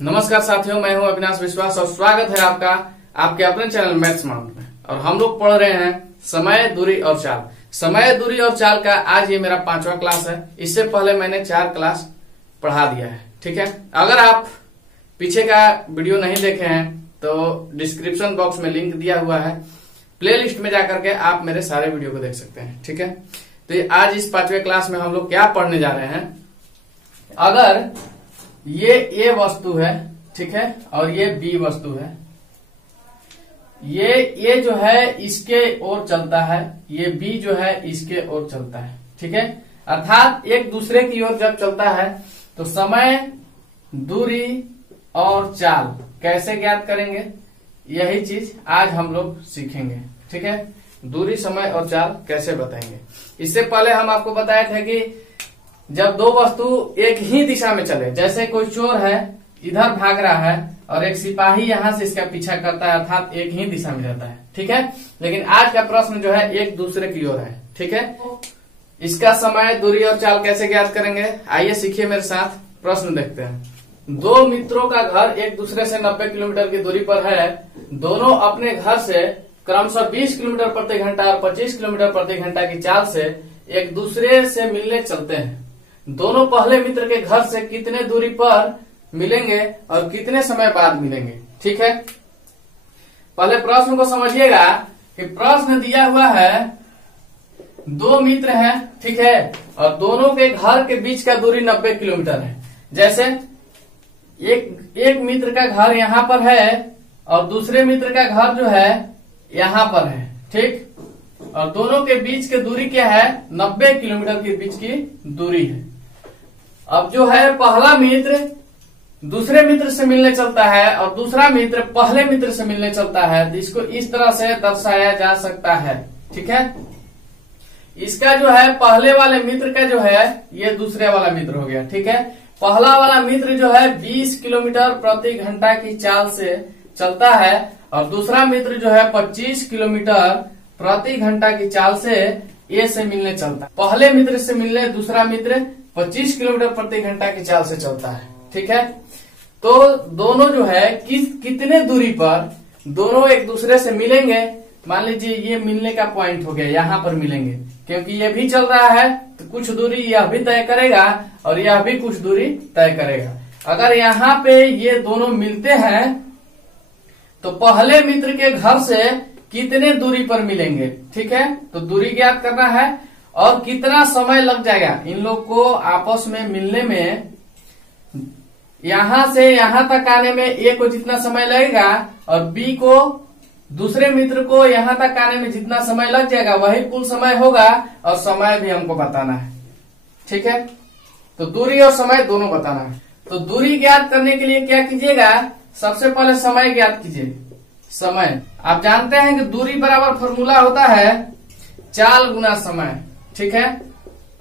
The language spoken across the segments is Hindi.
नमस्कार साथियों, मैं हूं अविनाश विश्वास और स्वागत है आपका आपके अपने चैनल मैथ्स माउंट में। और हम लोग पढ़ रहे हैं समय, दूरी और चाल। समय, दूरी और चाल का आज ये मेरा 5वां क्लास है। इससे पहले मैंने 4 क्लास पढ़ा दिया है। ठीक है, अगर आप पीछे का वीडियो नहीं देखे हैं तो डिस्क्रिप्शन बॉक्स में लिंक दिया हुआ है, प्ले लिस्ट में जाकर के आप मेरे सारे वीडियो को देख सकते हैं। ठीक है, तो आज इस 5वें क्लास में हम लोग क्या पढ़ने जा रहे हैं। अगर ये ए वस्तु है, ठीक है, और ये बी वस्तु है, ये जो है इसके ओर चलता है, ये बी जो है इसके ओर चलता है। ठीक है, अर्थात एक दूसरे की ओर जब चलता है तो समय, दूरी और चाल कैसे ज्ञात करेंगे, यही चीज आज हम लोग सीखेंगे। ठीक है, दूरी, समय और चाल कैसे बताएंगे। इससे पहले हम आपको बताए थे कि जब दो वस्तु एक ही दिशा में चले, जैसे कोई चोर है इधर भाग रहा है और एक सिपाही यहां से इसका पीछा करता है, अर्थात एक ही दिशा में जाता है। ठीक है, लेकिन आज का प्रश्न जो है एक दूसरे की ओर है। ठीक है, इसका समय, दूरी और चाल कैसे ज्ञात करेंगे, आइए सीखिए मेरे साथ। प्रश्न देखते हैं। दो मित्रों का घर एक दूसरे से 90 किलोमीटर की दूरी पर है। दोनों अपने घर से क्रमशः 20 किलोमीटर प्रति घंटा और 25 किलोमीटर प्रति घंटा की चाल से एक दूसरे से मिलने चलते हैं। दोनों पहले मित्र के घर से कितने दूरी पर मिलेंगे और कितने समय बाद मिलेंगे। ठीक है, पहले प्रश्न को समझिएगा कि प्रश्न दिया हुआ है, दो मित्र हैं, ठीक है, और दोनों के घर के बीच का दूरी 90 किलोमीटर है। जैसे एक मित्र का घर यहाँ पर है और दूसरे मित्र का घर जो है यहाँ पर है। ठीक, और दोनों के बीच की दूरी क्या है, 90 किलोमीटर के बीच की दूरी है। अब जो है पहला मित्र दूसरे मित्र से मिलने चलता है और दूसरा मित्र पहले मित्र से मिलने चलता है, तो इसको इस तरह से दर्शाया जा सकता है। ठीक है, इसका जो है पहले वाले मित्र का जो है ये दूसरे वाला मित्र हो गया। ठीक है, पहला वाला मित्र जो है 20 किलोमीटर प्रति घंटा की चाल से चलता है और दूसरा मित्र जो है 25 किलोमीटर प्रति घंटा की चाल से ए से मिलने चलता है। पहले मित्र से मिलने दूसरा मित्र 25 किलोमीटर प्रति घंटा की चाल से चलता है। ठीक है, तो दोनों जो है कितने दूरी पर दोनों एक दूसरे से मिलेंगे। मान लीजिए ये मिलने का पॉइंट हो गया, यहाँ पर मिलेंगे, क्योंकि ये भी चल रहा है तो कुछ दूरी यह भी तय करेगा और यह भी कुछ दूरी तय करेगा। अगर यहाँ पे ये दोनों मिलते हैं तो पहले मित्र के घर से कितने दूरी पर मिलेंगे। ठीक है, तो दूरी ज्ञात करना है और कितना समय लग जाएगा इन लोग को आपस में मिलने में। यहां से यहां तक आने में ए को जितना समय लगेगा और बी को, दूसरे मित्र को यहां तक आने में जितना समय लग जाएगा वही कुल समय होगा और समय भी हमको बताना है। ठीक है, तो दूरी और समय दोनों बताना है। तो दूरी ज्ञात करने के लिए क्या कीजिएगा, सबसे पहले समय ज्ञात कीजिए। समय आप जानते हैं कि दूरी बराबर फॉर्मूला होता है चाल गुना समय। ठीक है,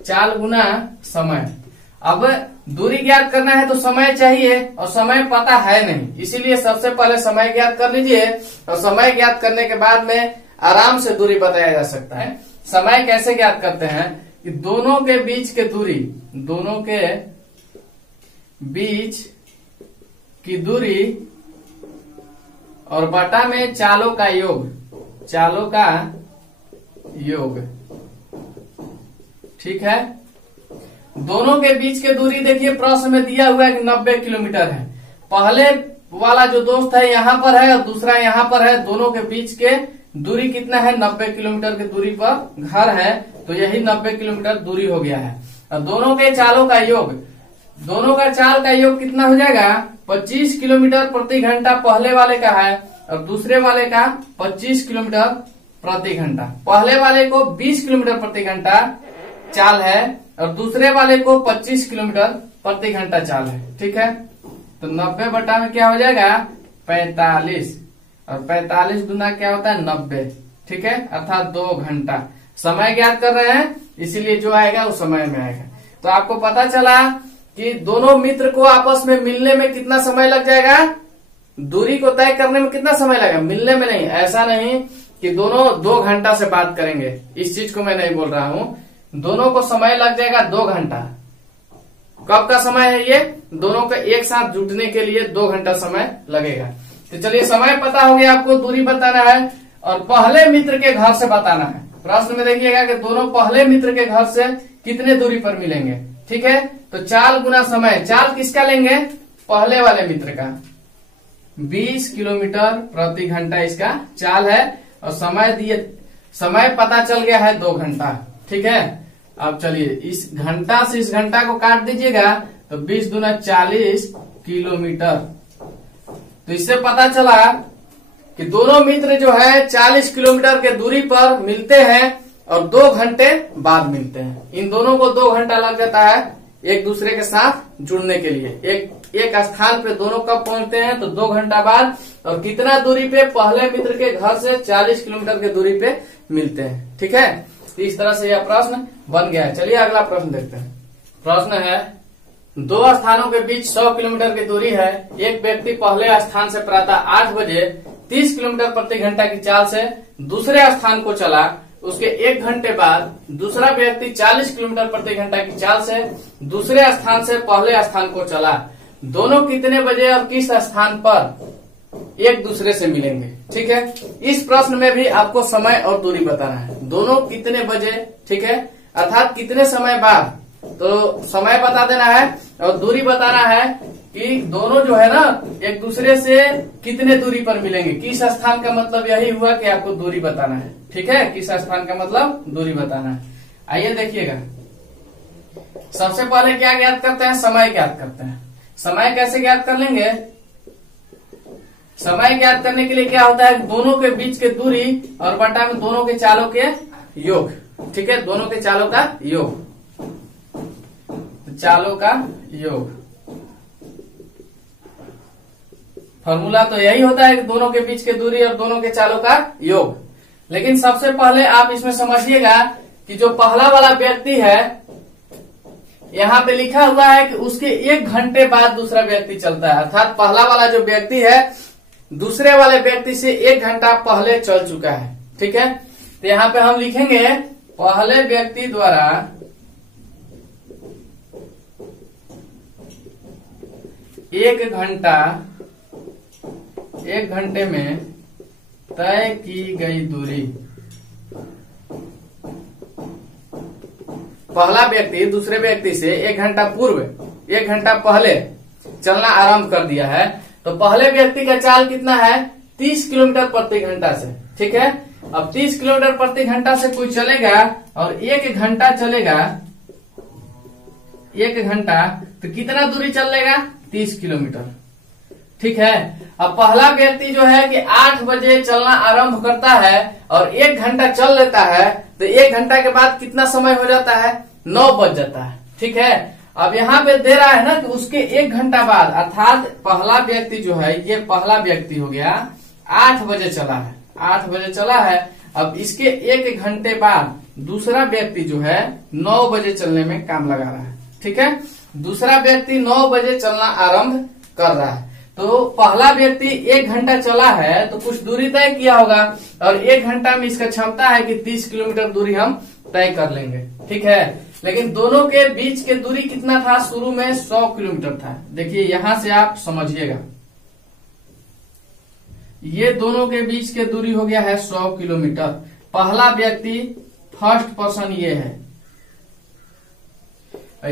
चाल गुना समय। अब दूरी ज्ञात करना है तो समय चाहिए और समय पता है नहीं, इसीलिए सबसे पहले समय ज्ञात कर लीजिए और समय ज्ञात करने के बाद में आराम से दूरी बताया जा सकता है। समय कैसे ज्ञात करते हैं कि दोनों के बीच के दूरी, दोनों के बीच की दूरी और बटा में चालों का योग, चालों का योग। ठीक है, दोनों के बीच की दूरी देखिए प्रश्न में दिया हुआ है कि 90 किलोमीटर है। पहले वाला जो दोस्त है यहाँ पर है और दूसरा यहाँ पर है, दोनों के बीच के दूरी कितना है, 90 किलोमीटर की दूरी पर घर है, तो यही 90 किलोमीटर दूरी हो गया है। और दोनों के चालों का योग, दोनों का चाल का योग कितना हो जाएगा, 25 किलोमीटर प्रति घंटा पहले वाले का है और दूसरे वाले का 25 किलोमीटर प्रति घंटा। पहले वाले को 20 किलोमीटर प्रति घंटा चाल है और दूसरे वाले को 25 किलोमीटर प्रति घंटा चाल है। ठीक है, तो 90 बटा में क्या हो जाएगा, 45, और 45 गुना क्या होता है, 90। ठीक है, अर्थात 2 घंटा। समय ज्ञात कर रहे हैं इसीलिए जो आएगा वो समय में आएगा। तो आपको पता चला कि दोनों मित्र को आपस में मिलने में कितना समय लग जाएगा, दूरी को तय करने में कितना समय लगेगा, मिलने में नहीं। ऐसा नहीं कि दोनों 2 घंटा से बात करेंगे, इस चीज को मैं नहीं बोल रहा हूं। दोनों को समय लग जाएगा 2 घंटा। कब का समय है ये? दोनों का एक साथ जुटने के लिए 2 घंटा समय लगेगा। तो चलिए समय पता हो गया, आपको दूरी बताना है और पहले मित्र के घर से बताना है। प्रश्न में देखिएगा कि दोनों पहले मित्र के घर से कितने दूरी पर मिलेंगे। ठीक है, तो चाल गुना समय, चाल किसका लेंगे? पहले वाले मित्र का। 20 किलोमीटर प्रति घंटा इसका चाल है और समय पता चल गया है 2 घंटा। ठीक है, अब चलिए इस घंटा से इस घंटा को काट दीजिएगा तो 20 दूना 40 किलोमीटर। तो इससे पता चला कि दोनों मित्र जो है 40 किलोमीटर के दूरी पर मिलते हैं और 2 घंटे बाद मिलते हैं। इन दोनों को 2 घंटा लग जाता है एक दूसरे के साथ जुड़ने के लिए। एक स्थान पे दोनों कब पहुंचते हैं? तो 2 घंटा बाद। और कितना दूरी पे? पहले मित्र के घर से 40 किलोमीटर के दूरी पे मिलते हैं। ठीक है, तो इस तरह से यह प्रश्न बन गया है। चलिए अगला प्रश्न देखते हैं। प्रश्न है, 2 स्थानों के बीच 100 किलोमीटर की दूरी है। एक व्यक्ति पहले स्थान से प्रातः 8 बजे 30 किलोमीटर प्रति घंटा की चाल से दूसरे स्थान को चला। उसके 1 घंटे बाद दूसरा व्यक्ति 40 किलोमीटर प्रति घंटा की चाल से दूसरे स्थान से पहले स्थान को चला। दोनों कितने बजे और किस स्थान पर एक दूसरे से मिलेंगे? ठीक है, इस प्रश्न में भी आपको समय और दूरी बताना है। दोनों कितने बजे, ठीक है, अर्थात कितने समय बाद, तो समय बता देना है और दूरी बताना है कि दोनों जो है ना एक दूसरे से कितने दूरी पर मिलेंगे। किस स्थान का मतलब यही हुआ कि आपको दूरी बताना है। ठीक है, किस स्थान का मतलब दूरी बताना है। आइए देखिएगा, सबसे पहले क्या ज्ञात करते हैं? समय ज्ञात करते हैं। समय कैसे ज्ञात कर लेंगे? समय ज्ञात करने के लिए क्या होता है? दोनों के बीच के दूरी और बटा में दोनों के चालों के योग। ठीक है, दोनों के चालों का योग, चालों का योग। फॉर्मूला तो यही होता है कि दोनों के बीच के दूरी और दोनों के चालों का योग। लेकिन सबसे पहले आप इसमें समझिएगा कि जो पहला वाला व्यक्ति है, यहाँ पे लिखा हुआ है कि उसके 1 घंटे बाद दूसरा व्यक्ति चलता है। अर्थात पहला वाला जो व्यक्ति है दूसरे वाले व्यक्ति से 1 घंटा पहले चल चुका है। ठीक है, तो यहाँ पे हम लिखेंगे पहले व्यक्ति द्वारा 1 घंटे में तय की गई दूरी। पहला व्यक्ति दूसरे व्यक्ति से 1 घंटा पूर्व, 1 घंटा पहले चलना आरंभ कर दिया है। तो पहले व्यक्ति का चाल कितना है? 30 किलोमीटर प्रति घंटा से। ठीक है, अब 30 किलोमीटर प्रति घंटा से कोई चलेगा और 1 घंटा चलेगा, 1 घंटा, तो कितना दूरी चल लेगा? 30 किलोमीटर। ठीक है, अब पहला व्यक्ति जो है कि 8 बजे चलना आरंभ करता है और 1 घंटा चल लेता है, तो 1 घंटा के बाद कितना समय हो जाता है? 9 बज जाता है। ठीक है, अब यहाँ पे दे रहा है ना कि उसके 1 घंटा बाद, अर्थात पहला व्यक्ति जो है, ये पहला व्यक्ति हो गया, 8 बजे चला है, 8 बजे चला है। अब इसके 1 घंटे बाद दूसरा व्यक्ति जो है 9 बजे चलने में काम लगा रहा है। ठीक है, दूसरा व्यक्ति 9 बजे चलना आरंभ कर रहा है। तो पहला व्यक्ति 1 घंटा चला है तो कुछ दूरी तय किया होगा और 1 घंटा में इसका क्षमता है कि 30 किलोमीटर दूरी हम तय कर लेंगे। ठीक है, लेकिन दोनों के बीच के दूरी कितना था? शुरू में 100 किलोमीटर था। देखिए यहां से आप समझिएगा, ये दोनों के बीच के दूरी हो गया है 100 किलोमीटर। पहला व्यक्ति फर्स्ट पर्सन ये है,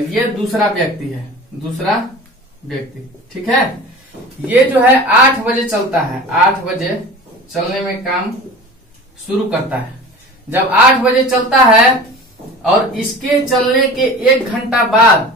ये दूसरा व्यक्ति है, दूसरा व्यक्ति। ठीक है, ये जो है 8 बजे चलता है, 8 बजे चलने में काम शुरू करता है। जब 8 बजे चलता है और इसके चलने के 1 घंटा बाद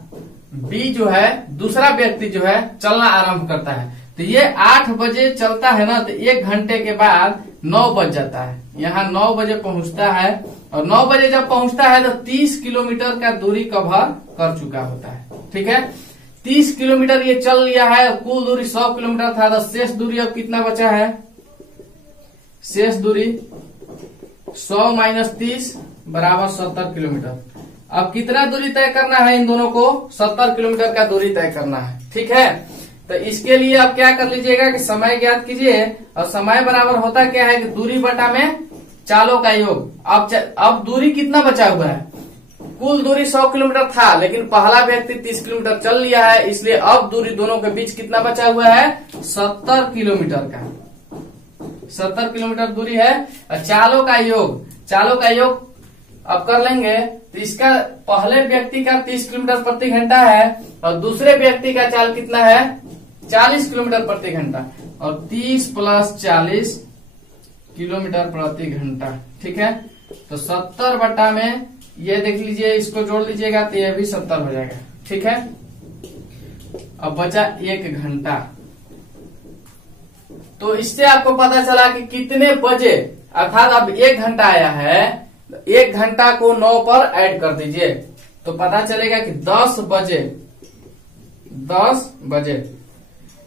बी जो है, दूसरा व्यक्ति जो है चलना आरंभ करता है। तो ये 8 बजे चलता है ना, तो 1 घंटे के बाद 9 बज जाता है। यहाँ 9 बजे पहुंचता है और 9 बजे जब पहुंचता है तो 30 किलोमीटर का दूरी कवर कर चुका होता है। ठीक है, 30 किलोमीटर ये चल लिया है। कुल दूरी 100 किलोमीटर था, तो शेष दूरी अब कितना बचा है? शेष दूरी 100 माइनस 30 बराबर 70 किलोमीटर। अब कितना दूरी तय करना है इन दोनों को? 70 किलोमीटर का दूरी तय करना है। ठीक है, तो इसके लिए आप क्या कर लीजिएगा कि समय ज्ञात कीजिए और समय बराबर होता क्या है कि दूरी बटा में चालों का योग। अब दूरी कितना बचा हुआ है? कुल दूरी 100 किलोमीटर था, लेकिन पहला व्यक्ति 30 किलोमीटर चल लिया है, इसलिए अब दूरी दोनों के बीच कितना बचा हुआ है? 70 किलोमीटर का। 70 किलोमीटर दूरी है। चालों का योग अब कर लेंगे तो इसका पहले व्यक्ति का 30 किलोमीटर प्रति घंटा है और दूसरे व्यक्ति का चाल कितना है? 40 किलोमीटर प्रति घंटा, और 30 प्लस 40 किलोमीटर प्रति घंटा। ठीक है, तो 70 बटा में ये देख लीजिए, इसको जोड़ लीजिएगा तो ये भी 70 हो जाएगा। ठीक है, अब बचा 1 घंटा। तो इससे आपको पता चला कि कितने बजे, अर्थात अब 1 घंटा आया है, 1 घंटा को 9 पर ऐड कर दीजिए तो पता चलेगा कि 10 बजे।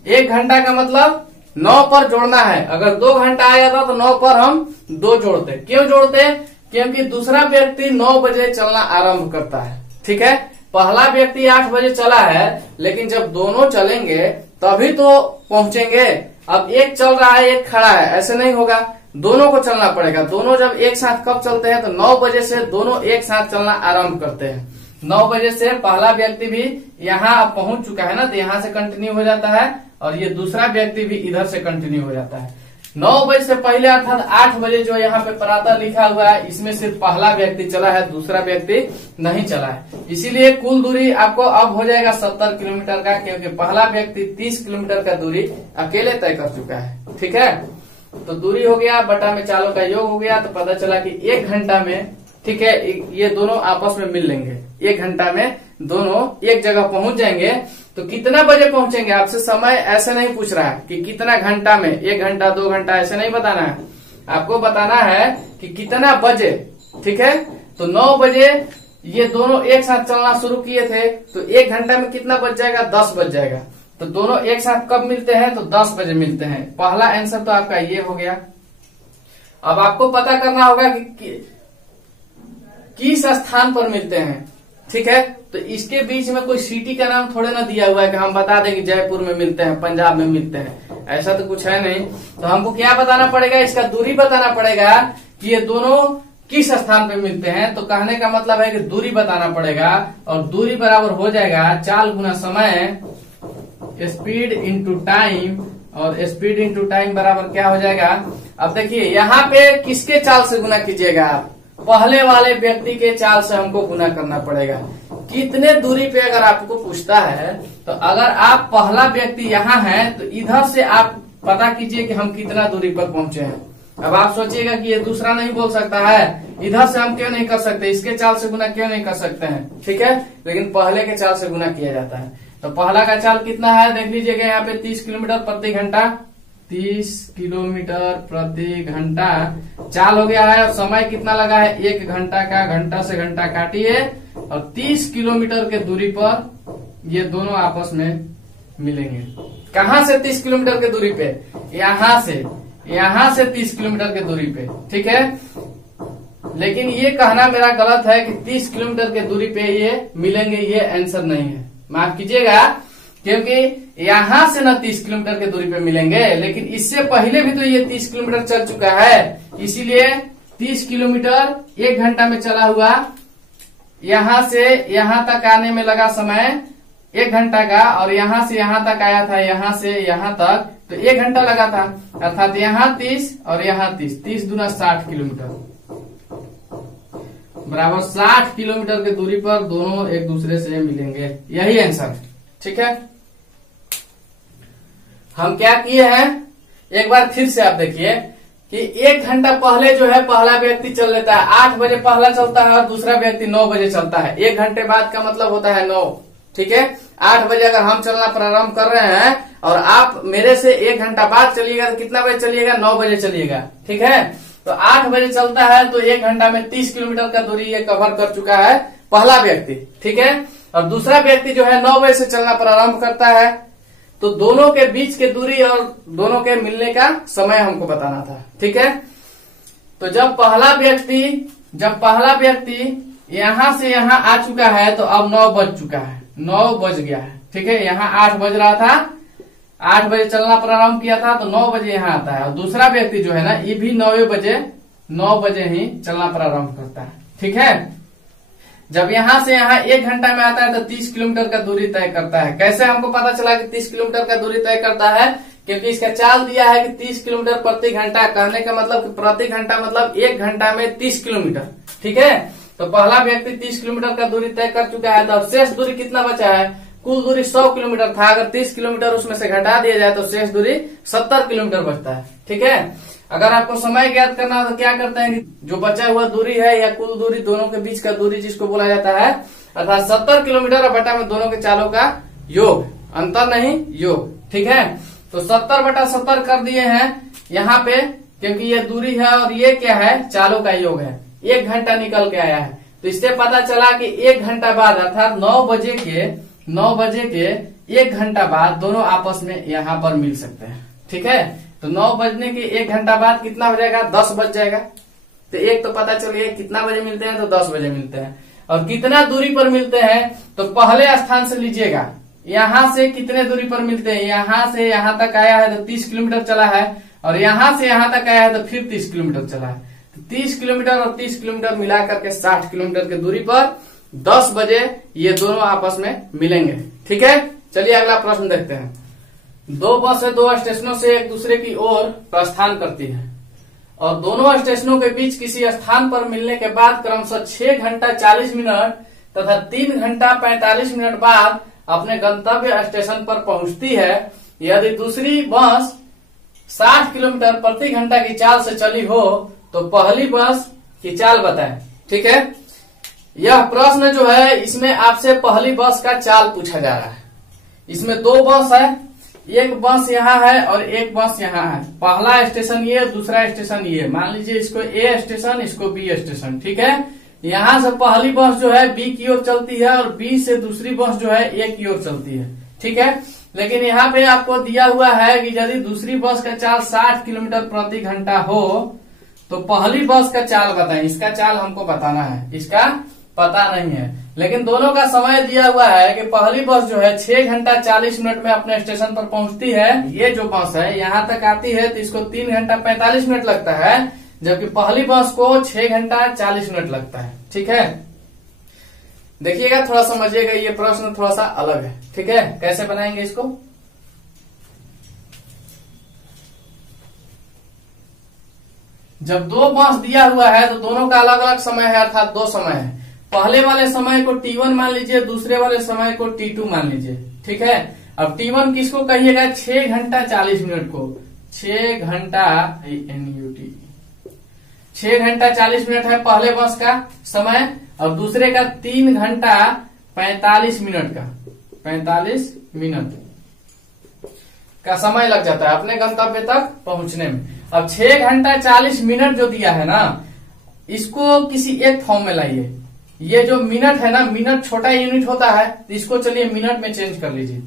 1 घंटा का मतलब 9 पर जोड़ना है। अगर 2 घंटा आया था तो 9 पर हम 2 जोड़ते। क्यों जोड़ते? क्योंकि दूसरा व्यक्ति 9 बजे चलना आरंभ करता है। ठीक है, पहला व्यक्ति 8 बजे चला है, लेकिन जब दोनों चलेंगे तभी तो पहुंचेंगे। अब एक चल रहा है, एक खड़ा है, ऐसे नहीं होगा, दोनों को चलना पड़ेगा। दोनों जब एक साथ कब चलते हैं? तो 9 बजे से दोनों एक साथ चलना आरंभ करते हैं। 9 बजे से पहला व्यक्ति भी यहाँ पहुंच चुका है ना, तो यहाँ से कंटिन्यू हो जाता है, और ये दूसरा व्यक्ति भी इधर से कंटिन्यू हो जाता है। 9 बजे से पहले अर्थात 8 बजे जो यहाँ पे प्रातः लिखा हुआ है, इसमें सिर्फ पहला व्यक्ति चला है, दूसरा व्यक्ति नहीं चला है। इसीलिए कुल दूरी आपको अब हो जाएगा 70 किलोमीटर का, क्योंकि पहला व्यक्ति 30 किलोमीटर का दूरी अकेले तय कर चुका है। ठीक है, तो दूरी हो गया बटा में चालों का योग हो गया, तो पता चला कि 1 घंटा में, ठीक है, ये दोनों आपस में मिल लेंगे। 1 घंटा में दोनों एक जगह पहुंच जाएंगे। तो कितना बजे पहुंचेंगे? आपसे समय ऐसे नहीं पूछ रहा है कि कितना घंटा में, 1 घंटा 2 घंटा ऐसे नहीं बताना है, आपको बताना है कि कितना बजे। ठीक है, तो 9 बजे ये दोनों एक साथ चलना शुरू किए थे, तो 1 घंटा में कितना बज जाएगा? 10 बज जाएगा। तो दोनों एक साथ कब मिलते हैं? तो 10 बजे मिलते हैं। पहला आंसर तो आपका ये हो गया। अब आपको पता करना होगा कि किस स्थान पर मिलते हैं। ठीक है, तो इसके बीच में कोई सिटी का नाम थोड़े ना दिया हुआ है कि हम बता दें कि जयपुर में मिलते हैं, पंजाब में मिलते हैं, ऐसा तो कुछ है नहीं। तो हमको क्या बताना पड़ेगा? इसका दूरी बताना पड़ेगा कि ये दोनों किस स्थान पे मिलते हैं। तो कहने का मतलब है कि दूरी बताना पड़ेगा, और दूरी बराबर हो जाएगा चाल गुना समय, स्पीड इंटू टाइम, और स्पीड इंटू टाइम बराबर क्या हो जाएगा? अब देखिए यहाँ पे किसके चाल से गुना कीजिएगा आप? पहले वाले व्यक्ति के चाल से हमको गुना करना पड़ेगा। कितने दूरी पे अगर आपको पूछता है, तो अगर आप पहला व्यक्ति यहाँ है तो इधर से आप पता कीजिए कि हम कितना दूरी पर पहुंचे हैं। अब आप सोचिएगा कि ये दूसरा नहीं बोल सकता है, इधर से हम क्यों नहीं कर सकते, इसके चाल से गुना क्यों नहीं कर सकते हैं? ठीक है, लेकिन पहले के चाल से गुना किया जाता है। तो पहला का चाल कितना है देख लीजिएगा, यहाँ पे 30 किलोमीटर प्रति घंटा, 30 किलोमीटर प्रति घंटा चाल हो गया है। और समय कितना लगा है? 1 घंटा का, घंटा से घंटा काटिए, और 30 किलोमीटर के दूरी पर ये दोनों आपस में मिलेंगे। कहाँ से 30 किलोमीटर के दूरी पे? यहाँ से 30 किलोमीटर के दूरी पे। ठीक है, लेकिन ये कहना मेरा गलत है कि 30 किलोमीटर के दूरी पे ये मिलेंगे, ये आंसर नहीं है, माफ कीजिएगा, क्योंकि यहाँ से न 30 किलोमीटर के दूरी पे मिलेंगे, लेकिन इससे पहले भी तो ये 30 किलोमीटर चल चुका है, इसीलिए 30 किलोमीटर 1 घंटा में चला हुआ, यहाँ से यहाँ तक आने में लगा समय 1 घंटा का, और यहाँ से यहाँ तक आया था, यहाँ से यहाँ तक तो 1 घंटा लगा था। अर्थात यहाँ 30 और यहाँ 30 दूना 60 किलोमीटर बराबर 60 किलोमीटर की दूरी पर दोनों एक दूसरे से मिलेंगे। यही आंसर। ठीक है, हम क्या किए हैं, एक बार फिर से आप देखिए कि 1 घंटा पहले जो है पहला व्यक्ति चल लेता है, 8 बजे पहला चलता है और दूसरा व्यक्ति 9 बजे चलता है। 1 घंटे बाद का मतलब होता है 9। ठीक है, 8 बजे अगर हम चलना प्रारंभ कर रहे हैं और आप मेरे से 1 घंटा बाद चलिएगा तो कितना बजे चलिएगा? 9 बजे चलिएगा। ठीक है, तो 8 बजे चलता है तो 1 घंटा में 30 किलोमीटर का दूरी ये कवर कर चुका है पहला व्यक्ति। ठीक है, और दूसरा व्यक्ति जो है 9 बजे से चलना प्रारंभ करता है, तो दोनों के बीच के दूरी और दोनों के मिलने का समय हमको बताना था। ठीक है, तो जब पहला व्यक्ति यहाँ से यहाँ आ चुका है तो अब 9 बज चुका है, 9 बज गया है। ठीक है, यहाँ 8 बज रहा था, 8 बजे चलना प्रारंभ किया था तो 9 बजे यहाँ आता है, और दूसरा व्यक्ति जो है ना ये भी 9 बजे ही चलना प्रारंभ करता है। ठीक है, जब यहाँ से यहाँ 1 घंटा में आता है तो 30 किलोमीटर का दूरी तय करता है। कैसे हमको पता चला कि 30 किलोमीटर का दूरी तय करता है? क्योंकि इसका चाल दिया है कि 30 किलोमीटर प्रति घंटा। कहने का मतलब कि प्रति घंटा मतलब 1 घंटा में 30 किलोमीटर। ठीक है, तो पहला व्यक्ति 30 किलोमीटर का दूरी तय कर चुका है। तो अब शेष दूरी कितना बचा है? कुल दूरी 100 किलोमीटर था, अगर 30 किलोमीटर उसमें से घटा दिया जाए तो शेष दूरी 70 किलोमीटर बचता है। ठीक है, अगर आपको समय ज्ञात करना हो तो क्या करते हैं कि जो बचा हुआ दूरी है या कुल दूरी दोनों के बीच का दूरी जिसको बोला जाता है, अर्थात 70 किलोमीटर और बटा में दोनों के चालों का योग, अंतर नहीं योग। ठीक है, तो 70/70 कर दिए हैं यहाँ पे, क्योंकि ये दूरी है और ये क्या है? चालों का योग है। 1 घंटा निकल के आया है, तो इससे पता चला कि 1 घंटा बाद अर्थात 9 बजे के 1 घंटा बाद दोनों आपस में यहाँ पर मिल सकते हैं। ठीक है, तो 9 बजने के 1 घंटा बाद कितना हो जाएगा? 10 बज जाएगा। तो एक तो पता चल गया कितना बजे मिलते हैं, तो 10 बजे मिलते हैं। और कितना दूरी पर मिलते हैं, तो पहले स्थान से लीजिएगा, यहाँ से कितने दूरी पर मिलते हैं? यहाँ से यहाँ तक आया है तो 30 किलोमीटर चला है, और यहाँ से यहाँ तक आया है तो फिर 30 किलोमीटर चला है। तो 30 किलोमीटर और 30 किलोमीटर मिला करके 60 किलोमीटर की दूरी पर 10 बजे ये दोनों आपस में मिलेंगे। ठीक है, चलिए अगला प्रश्न देखते हैं। 2 बसें 2 स्टेशनों से एक दूसरे की ओर प्रस्थान करती है और दोनों स्टेशनों के बीच किसी स्थान पर मिलने के बाद क्रमशः 6 घंटा 40 मिनट तथा 3 घंटा 45 मिनट बाद अपने गंतव्य स्टेशन पर पहुंचती है। यदि दूसरी बस 60 किलोमीटर प्रति घंटा की चाल से चली हो तो पहली बस की चाल बताएं। ठीक है, यह प्रश्न जो है इसमें आपसे पहली बस का चाल पूछा जा रहा है। इसमें 2 बस है, एक बस यहाँ है और एक बस यहाँ है। पहला स्टेशन ये, दूसरा स्टेशन ये। मान लीजिए इसको ए स्टेशन, इसको बी स्टेशन। ठीक है, यहाँ से पहली बस जो है बी की ओर चलती है और बी से दूसरी बस जो है ए की ओर चलती है। ठीक है, लेकिन यहाँ पे आपको दिया हुआ है कि यदि दूसरी बस का चाल 60 किलोमीटर प्रति घंटा हो तो पहली बस का चाल बताएं। इसका चाल हमको बताना है, इसका पता नहीं है, लेकिन दोनों का समय दिया हुआ है कि पहली बस जो है 6 घंटा 40 मिनट में अपने स्टेशन पर पहुंचती है। ये जो बस है यहाँ तक आती है तो इसको 3 घंटा 45 मिनट लगता है, जबकि पहली बस को 6 घंटा 40 मिनट लगता है। ठीक है, देखिएगा, थोड़ा समझिएगा, ये प्रश्न थोड़ा सा अलग है। ठीक है, कैसे बनाएंगे इसको? जब 2 बस दिया हुआ है तो दोनों का अलग अलग समय है, अर्थात 2 समय है। पहले वाले समय को T1 मान लीजिए, दूसरे वाले समय को T2 मान लीजिए। ठीक है, अब T1 किसको कहिएगा? 6 घंटा 40 मिनट को। 6 घंटा 40 मिनट है पहले बस का समय, और दूसरे का 3 घंटा 45 मिनट का 45 मिनट का समय लग जाता है अपने गंतव्य तक पहुंचने में। अब 6 घंटा 40 मिनट जो दिया है ना, इसको किसी एक फॉर्म में लाइए। ये जो मिनट है ना, मिनट छोटा यूनिट होता है, तो इसको चलिए मिनट में चेंज कर लीजिए।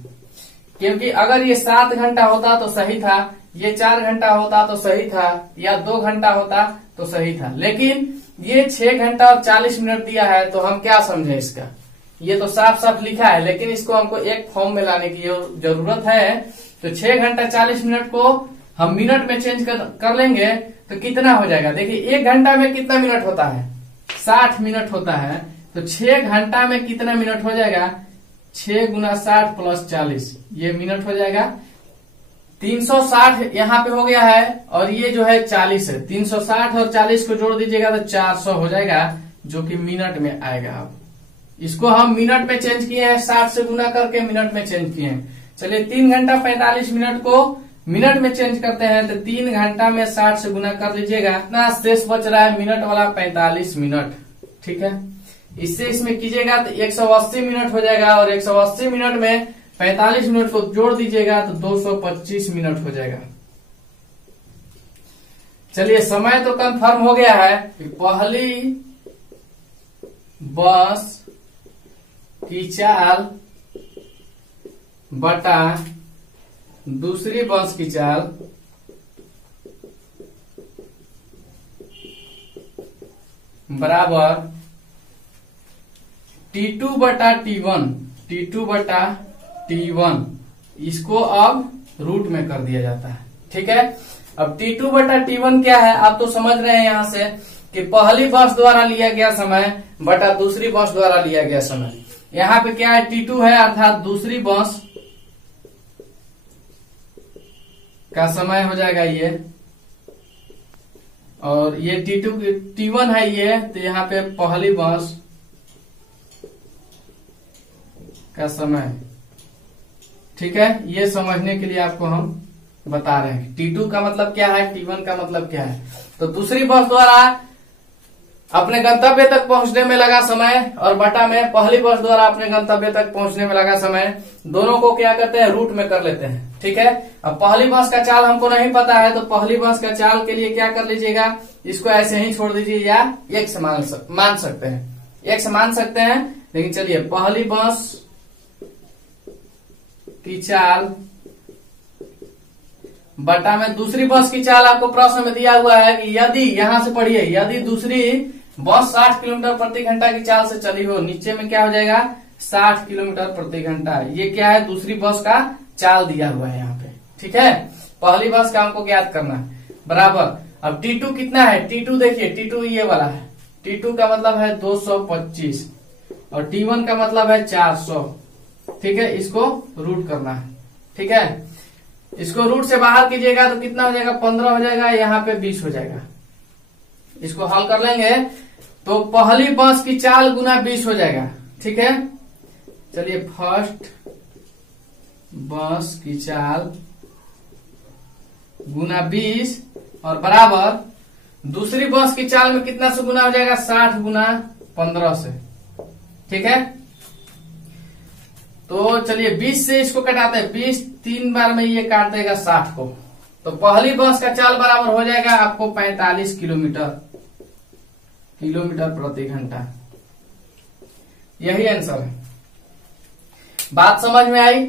क्योंकि अगर ये 7 घंटा होता तो सही था, ये 4 घंटा होता तो सही था, या 2 घंटा होता तो सही था, लेकिन ये 6 घंटा और 40 मिनट दिया है, तो हम क्या समझे इसका? ये तो साफ साफ लिखा है, लेकिन इसको हमको एक फॉर्म में लाने की जरूरत है। तो 6 घंटा 40 मिनट को हम मिनट में चेंज कर लेंगे तो कितना हो जाएगा? देखिए 1 घंटा में कितना मिनट होता है? 60 मिनट होता है, तो 6 घंटा में कितना मिनट हो जाएगा? 6 गुना 60 प्लस 40, ये मिनट हो जाएगा। 360 यहाँ पे हो गया है, और ये जो है 40 है। 360 और 40 को जोड़ दीजिएगा तो 400 हो जाएगा, जो कि मिनट में आएगा। अब इसको हम मिनट में चेंज किए हैं, 60 से गुना करके मिनट में चेंज किए हैं। चलिए 3 घंटा 45 मिनट को मिनट में चेंज करते हैं, तो 3 घंटा में 60 से गुना कर लीजिएगा। इतना शेष बच रहा है मिनट वाला 45 मिनट। ठीक है, इससे इसमें कीजिएगा तो 180 मिनट हो जाएगा, और 180 मिनट में 45 मिनट को जोड़ दीजिएगा तो 225 मिनट हो जाएगा। चलिए समय तो कंफर्म हो गया है कि पहली बस की चाल बटा दूसरी बस की चाल बराबर T2 बटा T1, T2 बटा T1। इसको अब रूट में कर दिया जाता है। ठीक है, अब T2 बटा T1 क्या है आप तो समझ रहे हैं यहाँ से। कि पहली बस द्वारा लिया गया समय बटा दूसरी बस द्वारा लिया गया समय। यहाँ पे क्या है, T2 है, अर्थात दूसरी बस का समय हो जाएगा ये, और ये T1 है ये, तो यहाँ पे पहली बस का समय। ठीक है, ये समझने के लिए आपको हम बता रहे हैं। T2 का मतलब क्या है, T1 का मतलब क्या है। तो दूसरी बस द्वारा अपने गंतव्य तक पहुंचने में लगा समय और बटा में पहली बस द्वारा अपने गंतव्य तक पहुंचने में लगा समय, दोनों को क्या करते हैं, रूट में कर लेते हैं। ठीक है, अब पहली बस का चाल हमको नहीं पता है, तो पहली बस का चाल के लिए क्या कर लीजिएगा, इसको ऐसे ही छोड़ दीजिए या x मान सकते हैं, x मान सकते हैं। लेकिन चलिए, पहली बस की चाल बटा में दूसरी बस की चाल आपको प्रश्न में दिया हुआ है कि यदि, यहां से पढ़िए, यदि दूसरी बस 60 किलोमीटर प्रति घंटा की चाल से चली हो, नीचे में क्या हो जाएगा, 60 किलोमीटर प्रति घंटा। ये क्या है, दूसरी बस का चाल दिया हुआ है यहाँ पे। ठीक है, पहली बस का हमको ज्ञात करना है, बराबर। अब T2 कितना है, T2 देखिए, T2 ये वाला है, T2 का मतलब है 225 और T1 का मतलब है 400। ठीक है, इसको रूट करना है। ठीक है, इसको रूट से बाहर कीजिएगा तो कितना हो जाएगा, 15 हो जाएगा, यहाँ पे 20 हो जाएगा। इसको हल कर लेंगे तो पहली बस की चाल गुना 20 हो जाएगा। ठीक है, चलिए, फर्स्ट बस की चाल गुना 20 और बराबर दूसरी बस की चाल में कितना से गुना हो जाएगा, 60 गुना 15 से। ठीक है, तो चलिए 20 से इसको कटाते हैं, 20 3 बार में ये काट देगा 60 को, तो पहली बस का चाल बराबर हो जाएगा आपको 45 किलोमीटर प्रति घंटा। यही आंसर है। बात समझ में आई।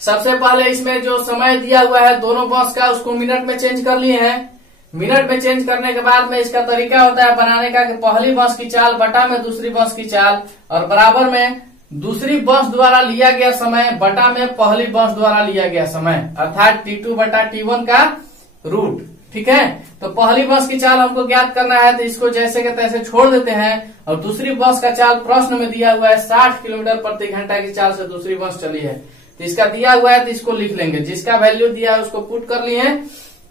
सबसे पहले इसमें जो समय दिया हुआ है दोनों बस का, उसको मिनट में चेंज कर लिए हैं। मिनट में चेंज करने के बाद में इसका तरीका होता है बनाने का कि पहली बस की चाल बटा में दूसरी बस की चाल और बराबर में दूसरी बस द्वारा लिया गया समय बटा में पहली बस द्वारा लिया गया समय, अर्थात T2 बटा T1 का रूट। ठीक है, तो पहली बस की चाल हमको ज्ञात करना है, तो इसको जैसे के तैसे छोड़ देते हैं और दूसरी बस का चाल प्रश्न में दिया हुआ है 60 किलोमीटर प्रति घंटा की चाल से दूसरी बस चली है, तो इसका दिया हुआ है तो इसको लिख लेंगे, जिसका वैल्यू दिया है उसको पुट कर लिए।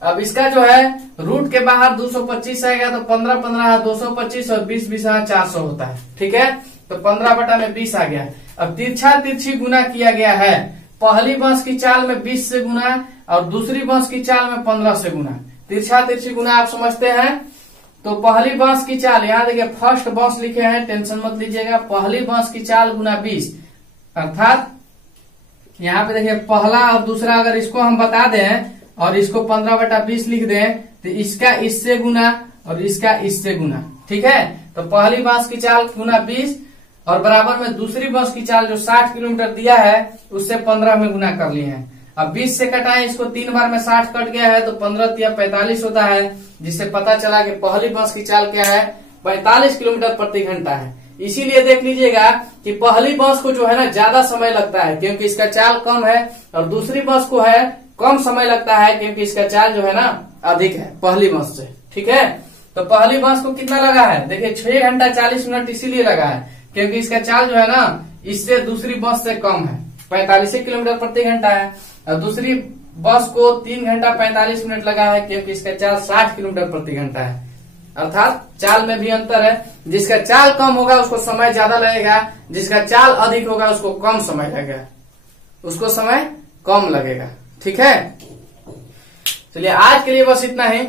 अब इसका जो है रूट के बाहर 225 आएगा, तो 15 15 225 और 20 20 400 होता है। ठीक है, तो 15 बटा में 20 आ गया। अब तिरछा तिरछी गुना किया गया है, पहली बस की चाल में 20 से गुना और दूसरी बस की चाल में 15 से गुना। तिरछा तिरछी गुना आप समझते हैं, तो पहली बस की चाल, यहाँ देखिए फर्स्ट बस लिखे हैं, टेंशन मत लीजिएगा, पहली बस की चाल गुना 20, अर्थात यहाँ पे देखिए पहला और दूसरा अगर इसको हम बता दें और इसको 15 बटा 20 लिख दें, तो इसका इससे गुना और इसका इससे गुना। ठीक है, तो पहली बस की चाल गुना 20 और बराबर में दूसरी बस की चाल जो 60 किलोमीटर दिया है उससे 15 में गुना कर लिए हैं। अब 20 से कटाएं इसको, 3 बार में 60 कट गया है, तो 15 या 45 होता है, जिससे पता चला कि पहली बस की चाल क्या है, 45 किलोमीटर प्रति घंटा है। इसीलिए देख लीजिएगा कि पहली बस को जो है ना ज्यादा समय लगता है क्योंकि इसका चाल कम है, और दूसरी बस को है कम समय लगता है क्योंकि इसका चाल जो है ना अधिक है पहली बस से। ठीक है, तो पहली बस को कितना लगा है, देखिए 6 घंटा 40 मिनट इसीलिए लगा है क्योंकि इसका चाल जो है ना इससे दूसरी बस से कम है, 45 किलोमीटर प्रति घंटा है, और दूसरी बस को 3 घंटा 45 मिनट लगा है क्योंकि इसका चाल 60 किलोमीटर प्रति घंटा है। अर्थात चाल में भी अंतर है, जिसका चाल कम होगा उसको समय ज्यादा लगेगा, जिसका चाल अधिक होगा उसको कम समय लगेगा, उसको समय कम लगेगा। ठीक है, चलिए आज के लिए बस इतना ही,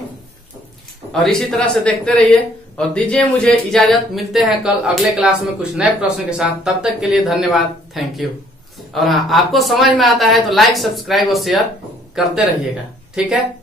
और इसी तरह से देखते रहिए और दीजिए मुझे इजाजत। मिलते हैं कल अगले क्लास में कुछ नए प्रश्न के साथ, तब तक के लिए धन्यवाद, थैंक यू। और हाँ, आपको समझ में आता है तो लाइक सब्सक्राइब और शेयर करते रहिएगा। ठीक है।